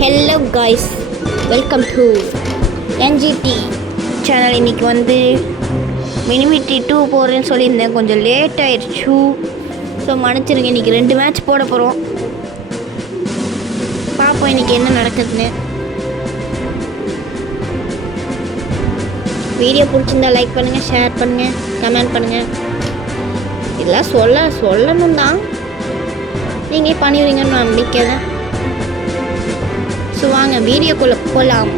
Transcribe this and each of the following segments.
Hello guys, welcome to NGT channel. இன்றைக்கி வந்து மினிமிட்டி 2 போகிறேன்னு சொல்லியிருந்தேன். கொஞ்சம் லேட் ஆயிடுச்சு, ஸோ மன்னிச்சிருங்க. இன்றைக்கி 2 மேட்ச் போட போகிறோம். பார்ப்போம் இன்றைக்கி என்ன நடக்குதுன்னு. வீடியோ பிடிச்சிருந்தா லைக் பண்ணுங்கள், ஷேர் பண்ணுங்கள், கமெண்ட் பண்ணுங்கள். இதெல்லாம் சொல்லணும் தான், நீங்கள் பண்ணிடுவீங்கன்னு நம்பிக்கை தான். ஸோ வாங்க வீடியோக்குள்ளே போகலாம்.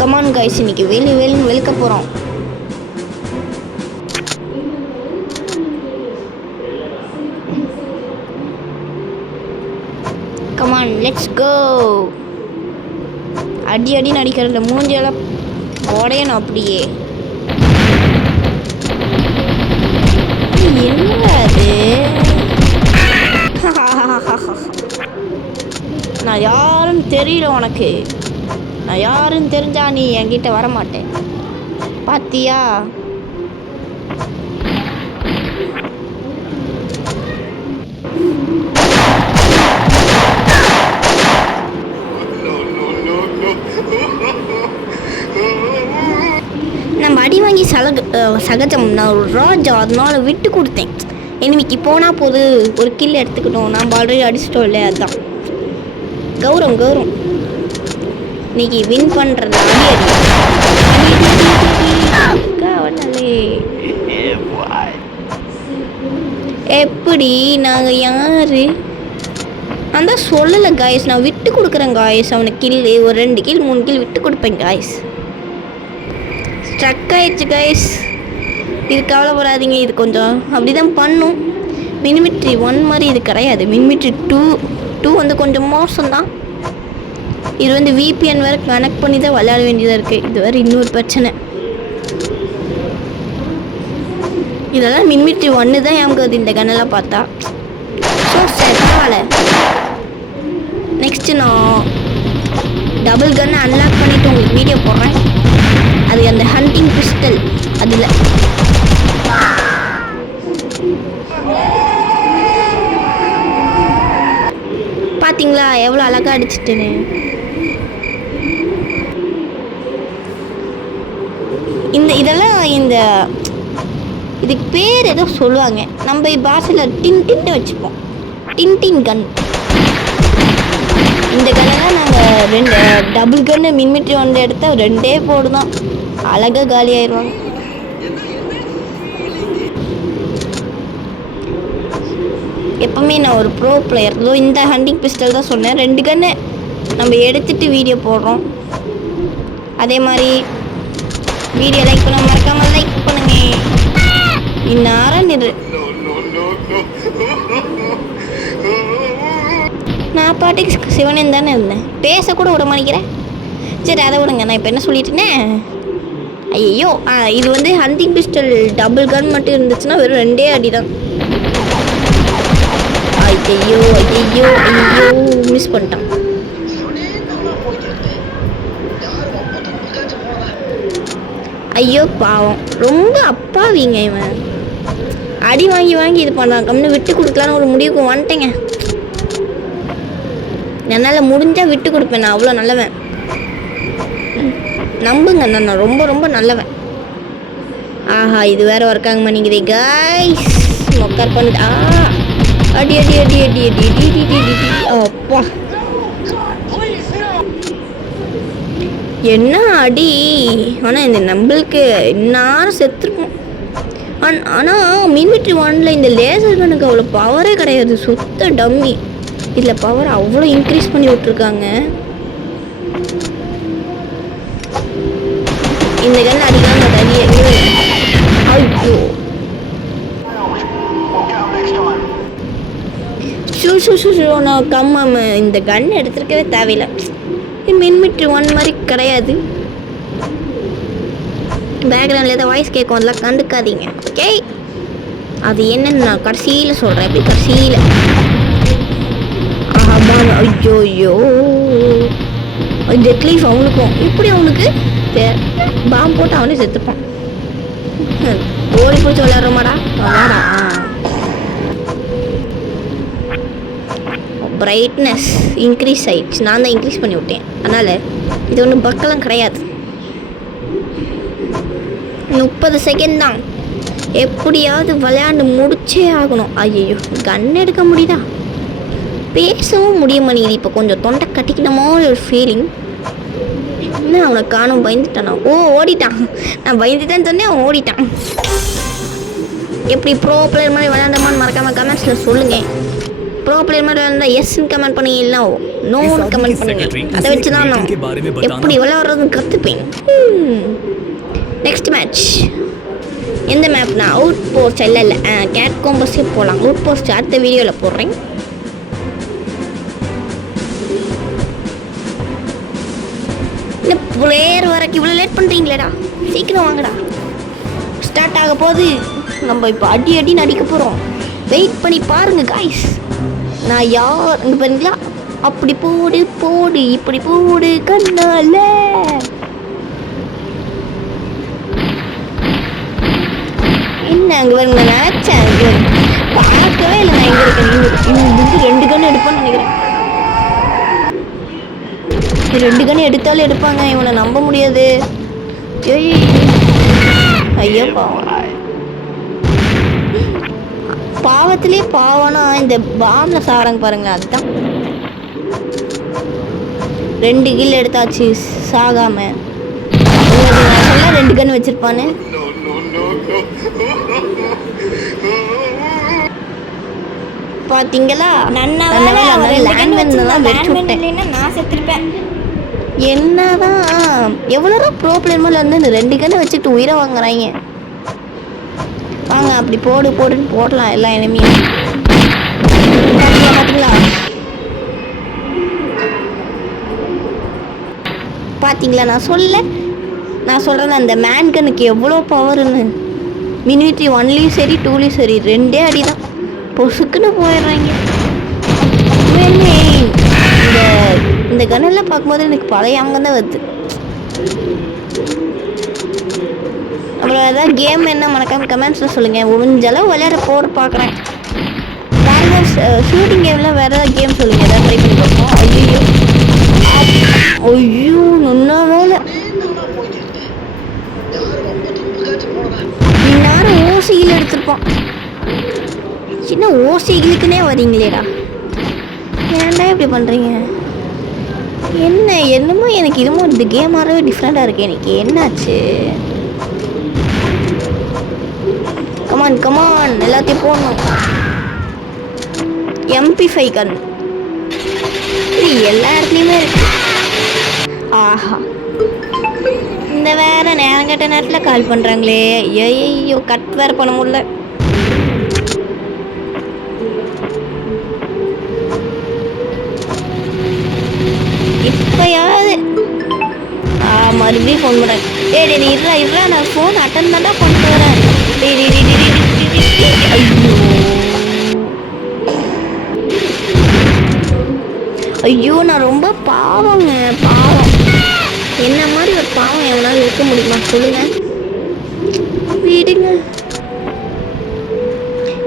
கமான் காய்ஸ், இன்னைக்கு வேலுன்னு வெளுக்க போகிறோம். Come on, let's go. அடி நடிக்கிறதுல மூஞ்செல்லாம் உடையணும் அப்படியே. என்ன அது? நான் யாருன்னு தெரியல உனக்கு. நான் யாருன்னு தெரிஞ்சா நீ என்கிட்ட வரமாட்டேன், பாத்தியா? நம்ம அடி வாங்கி சகஜம். நான் ஒரு ராஜா, அதனால விட்டு கொடுத்தேன். எனிமிக்கு போனால் போது, ஒரு கில் எடுத்துக்கிட்டோம். நம்ம ஆல்ரெடி அடிச்சிட்டோம் இல்லையா, அதுதான் கௌரவம். இன்னைக்கு வின் பண்ணுறது எப்படி? நாங்கள் யாரு? நான் தான் சொல்லலை காய்ஸ், நான் விட்டு கொடுக்குறேன் காய்ஸ். அவனுக்கு கில்லு ஒரு 2 கில் 3 கில் விட்டு கொடுப்பேன் காய்ஸ். ஸ்ட்ரக் ஆயிடுச்சு காய்ஸ், இது கவலைப்படாதீங்க. இது கொஞ்சம் அப்படி தான் பண்ணும். மினிமிட்ரி 1 மாதிரி இது கிடையாது. மினிமிட்ரி 2 வந்து கொஞ்சம் மோசம்தான். இது வந்து VPN வேறு கனெக்ட் பண்ணி தான் விளையாட வேண்டியதாக இருக்குது. இது வேறு இன்னொரு பிரச்சனை. இதெல்லாம் மினிமிட்ரி 1 தான் எனக்கு இந்த கன்னெல்லாம் பார்த்தா. ஸோ சரி, பரவாயில்ல. நெக்ஸ்ட்டு நான் டபுள் கன்னை அன்லாக் பண்ணிவிட்டு உங்களுக்கு வீடியோ போடுறேன். அது அந்த ஹண்டிங் பிஸ்டல் அதில். பார்த்தீங்களா எவ்வளோ அழகாக அடிச்சிட்டுன்னு? இதுக்கு பேர் ஏதோ சொல்லுவாங்க. நம்ம பாஷையில் டின்டின்னு வச்சுப்போம். டின்டின் கன். இந்த கன்னெல்லாம் நாங்கள் 2 டபுள் கன்னு மினிமிட்ரி 1 எடுத்தால் 2 போடுதான், அழகாக காலி ஆயிடுவாங்க. எப்பவுமே நான் ஒரு ப்ரோ பிளேயர். இந்த ஹண்டிங் பிஸ்டல் தான் சொன்னேன். 2 கன்னு நம்ம எடுத்துகிட்டு வீடியோ போடுறோம். அதே மாதிரி வீடியோ லைக் பண்ண மறக்காமல் லைக் பண்ணுங்க. இந்நேரம் நான் பாட்டுக்கு சிவனேன்னு தானே இருந்தேன், பேசக்கூட விட மாட்டேங்கிறேன். சரி அதை விடுங்க. நான் இப்போ என்ன சொல்லிட்டேனே, ஐயோ. இது வந்து ஹண்டிங் பிஸ்டல் டபுள் கன் மட்டும் இருந்துச்சுன்னா வெறும் 2 அடி தான். ஐயோ மிஸ் பண்ணிட்டான். ஐயோ பாவம், ரொம்ப அப்பாவிங்க இவன். அடி வாங்கி இது பண்ணான். கம்னு விட்டு கொடுக்கலான்னு ஒரு முடிவுக்கு வந்துட்டேங்க. என்னால் முடிஞ்சால் விட்டு கொடுப்பேன். நான் அவ்வளோ நல்லவன், நம்புங்க. நான் ரொம்ப நல்லவன். ஆஹா, இது வேற ஒர்க்காக மாட்டேங்குதே காய்ஸ். மொக்கர் பண்ணுது. அடி அப்பா, என்ன அடி. ஆனால் இந்த நம்மளுக்கு இந்நேரம் செத்துருக்கும். ஆனால் மினிமிட்ரி 1ல் இந்த லேசர் கனுக்கு அவ்வளோ பவரே கிடையாது, சுத்த டம்மி. இதில் பவர் அவ்வளோ இன்க்ரீஸ் பண்ணி விட்ருக்காங்க. இந்த கன் அடிக்காம தனியே. ஐயோ நான் கம்மாம இந்த கன் எடுத்துருக்கவே தேவையில்லை. மினிமிட்ரி 1 மாதிரி கிடையாது. பேக்ரவுண்டில் ஏதோ வாய்ஸ் கேட்கும், அதெல்லாம் கண்டுக்காதீங்க, ஓகே? அது என்னன்னு நான் கடைசியில் சொல்கிறேன். எப்படி கடைசியில்? ஐயோ டெட்லீஃப் அவனுக்கும். இப்படி அவனுக்கு பாம்பு போட்டு அவனே செத்துப்பான். ஓடி பிடிச்சி விளையாடுறோமாடா, விளையாடா. பிரைட்னஸ் இன்க்ரீஸ் ஆயிடுச்சு. நான் தான் இன்க்ரீஸ் பண்ணி விட்டேன். அதனால் இது ஒன்றும் பக்கெல்லாம் கிடையாது. 30 செகண்ட் தான். எப்படியாவது விளையாண்டு முடிச்சே ஆகணும். ஐயோ கன் எடுக்க முடியுதா? பேசவும் முடிய மாட்டேங்குது. இப்போ கொஞ்சம் தொண்டை கட்டிக்கணுமோ ஒரு ஃபீலிங். என்ன அவனை காணும், பயந்துட்டானா? ஓடிட்டான். நான் பயந்துட்டேன்னு சொன்னேன், அவன் ஓடிட்டான். எப்படி ப்ரோ பிளேயர் மாதிரி விளையாண்டமான்னு மறக்காமல் கமெண்ட்ஸில் சொல்லுங்கள். ப்ரோ பிளேயர் மாதிரி விளையாண்டா எஸ்ன்னு கமெண்ட் பண்ணி, இல்லைனா நோன்னு கமெண்ட் பண்ணுங்க. அதை வச்சு தான் நான் எப்படி விளையாடுறதுன்னு கற்றுப்பேன். நெக்ஸ்ட் மேட்ச் எந்த மேப்னா அவுட் போஸ்ட். இல்லை கேட் கோம்பஸே போகலாம். அவுட் போஸ்ட் அடுத்த வீடியோவில் போடுறேன். இந்த பிளேயர் வரைக்கும் இவ்வளோ லேட் பண்ணுறீங்களேடா, சீக்கிரம் வாங்கடா. ஸ்டார்ட் ஆக போகுது. நம்ம இப்போ அடி நடிக்க போகிறோம். வெயிட் பண்ணி பாருங்க காய்ஸ். நான் யார் இங்கே பாருங்களா? அப்படி போடு இப்படி போடு கண்ணால. என்ன அங்கே வருங்க? நினச்சேன் அங்கே பார்க்கவே இல்லை. நான் எங்கே இருக்கேன்? இவனுக்கு 2 கன்று எடுப்பான்னு நினைக்கிறேன். 2 கன்று எடுத்தாலும் எடுப்பாங்க. இவனை நம்ப முடியாது. ஐயோ பாவம். பாவத்திலே பாவனா இந்த பாம்ல சாராங்க பாருங்களேன். அதுதான் 2 கில் எடுத்தாச்சு சாகாம. 2 கன்று வச்சிருப்பானு. பாத்தீங்களா? நான் செத்துருப்பேன். என்னதான் எவ்வளோ ப்ரோ பிளேயர் மேலே வந்து இந்த 2 கன்று வச்சுட்டு உயிரை வாங்குறாங்க. வாங்க அப்படி போடுன்னு போடலாம் எல்லா எனிமியும். பார்த்தீங்களா? நான் சொல்கிறேன் அந்த மேன்கனுக்கு எவ்வளோ பவர்னு. மினிட்ரி 1லேயும் சரி 2லேயும் சரி 2 அடி தான் பொசுக்குன்னு போயிடுறாங்க. இந்த கன்னெல்லாம் பார்க்கும்போது எனக்கு பழைய அவங்க தான் வருது. அப்புறம் ஏதாவது கேம் என்ன மறக்காம கமெண்ட்ஸில் சொல்லுங்கள். முடிஞ்சளவு விளையாட பார்க்குறேன். வேறு ஷூட்டிங் கேம்லாம் வேறு ஏதாவது கேம் சொல்லுங்கள். ஏதாவது ட்ரை பண்ணி பார்ப்போம். ஐயோ நொன்னா வேலை. இந்நேரம் ஓசியில் எடுத்துருப்பான். சின்ன ஓசிகளுக்குன்னே வரீங்களேடா, ஏன்டா இப்படி பண்ணுறீங்க? என்னமோ எனக்கு இதுமோ இந்த கேம் ஆடவே டிஃப்ரெண்ட்டாக இருக்குது. எனக்கு என்னாச்சு? கமான் எல்லாத்தையும் போடணும். MP5 கன் எல்லா இடத்துலையுமே இருக்கு. ஆஹா, இந்த வேற நேரம் கேட்ட நேரத்தில் கால் பண்ணுறாங்களே. ஐயோ கட் வேறு பண்ண முடியல. இப்போயாவது மறுபடியும் ஃபோன் பண்ணுறேன். டேய் இருறா நான் ஃபோன் அட்டன் தான்டா பண்ணிட்டு வரேன். ஐயோ நான் ரொம்ப பாவங்க. என்ன மாதிரி ஒரு பாவம் எவனாலும் இருக்க முடியுமா சொல்லுங்க? விடுங்க.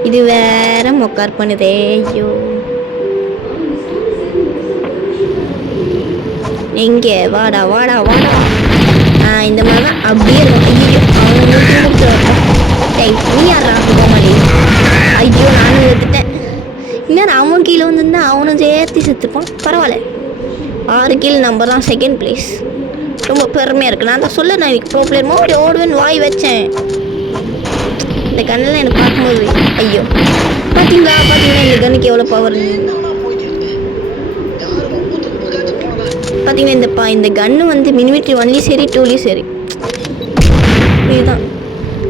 இது வேற மொக்கார் பண்ணுதே. ஐயோ எங்கே வாடா இந்த மாதிரி தான் அப்படியே இருக்கும். ஐயோ நீ யாரா போமாடி? ஐயோ நானும் எடுத்துட்டேன். இன்னும் அவன் கீழே வந்துருந்தா அவனும் சேர்த்து செத்துப்பான். பரவாயில்ல, 6 கீழ் நம்பர் தான் செகண்ட் பிளேஸ். ரொம்ப பெருமையாக இருக்குது. நான் தான் சொல்ல நான் இன்னைக்கு ப்ரோ பிளேயர் மோடி ஓடுவேன்னு வாய் வச்சேன். இந்த கண்ணெல்லாம் எனக்கு பார்க்கும்போது ஐயோ பார்த்தீங்களா இந்த கண்ணுக்கு எவ்வளோ பவர். பார்த்தீங்கன்னா இந்த கன்று வந்து மினிமிட்ரி 1லேயும் சரி 2லேயும் சரி இதுதான்.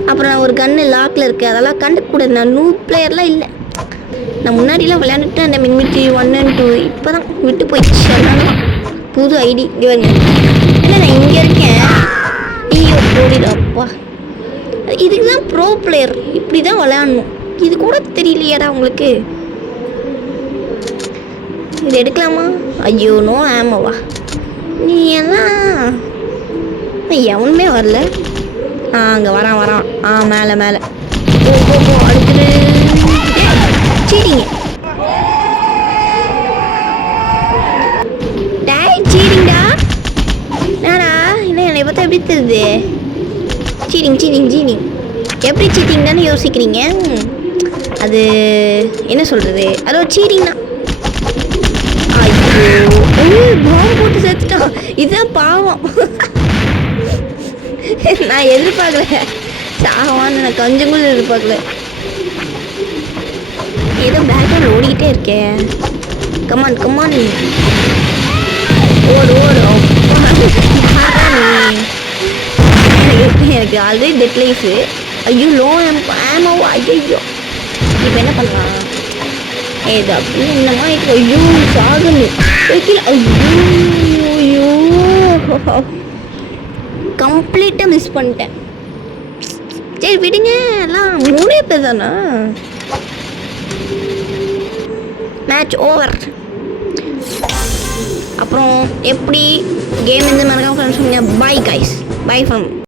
அப்புறம் நான் ஒரு கன்று லாக்கில் இருக்குது, அதெல்லாம் கண்டுக்கூடாது. நான் நியூ பிளேயர்லாம் இல்லை. நான் முன்னாடிலாம் விளையாண்டுட்டு அந்த மினிமிட்ரி 1 and 2 இப்போ தான் விட்டு போயிடுச்சு. அதனால புது ஐடி இவங்க. ஏன்னா நான் இங்கே இருக்கேன். ஐயோ போடிடாப்பா, இதுக்கு தான் ப்ரோ பிளேயர் இப்படி தான் விளையாடணும். இது கூட தெரியலையாடா உங்களுக்கு? இது எடுக்கலாமா? ஐயோ நோ ஆமாவா? நீ எல்லாம் எவனுமே வரல. அங்கே வரான். மேலே போ அடுத்துட்டு சீட்டிங்க. இது சீட்டிங் சீட்டிங் சீட்டிங். எப்படி சீட்டிங் தானே யோசிக்கிறீங்க? அது என்ன சொல்கிறது, அது ஒரு சீட்டிங் தான். ஐயோ பாம்பு போட்டு சேர்த்துட்டான். இதுதான் பாவம். நான் எதிர்பார்க்கல சாகவான்னு, நான் கொஞ்சம் கூட எதிர்பார்க்கல. ஏதோ பேக்ரவுண்ட் ஓடிக்கிட்டே இருக்கேன். கமான் கமான் ஓடு ஓடு. எனக்கு ஆல்ரெடி டெட் லைஃபு. ஐயோ லோ ஆமாவோ. ஐயோ இப்போ என்ன பண்ணலாம்? ஏது அப்படி என்னமா இப்போ? ஐயோ சாகணும். ஐயோ ஐயோ கம்ப்ளீட்டாக மிஸ் பண்ணிட்டேன். சரி விடுங்க, எல்லாம் 3 பேர் தானா? Match over. அப்புறம் எப்படி கேம் இருந்து மறக்காம friends. Bye guys, by from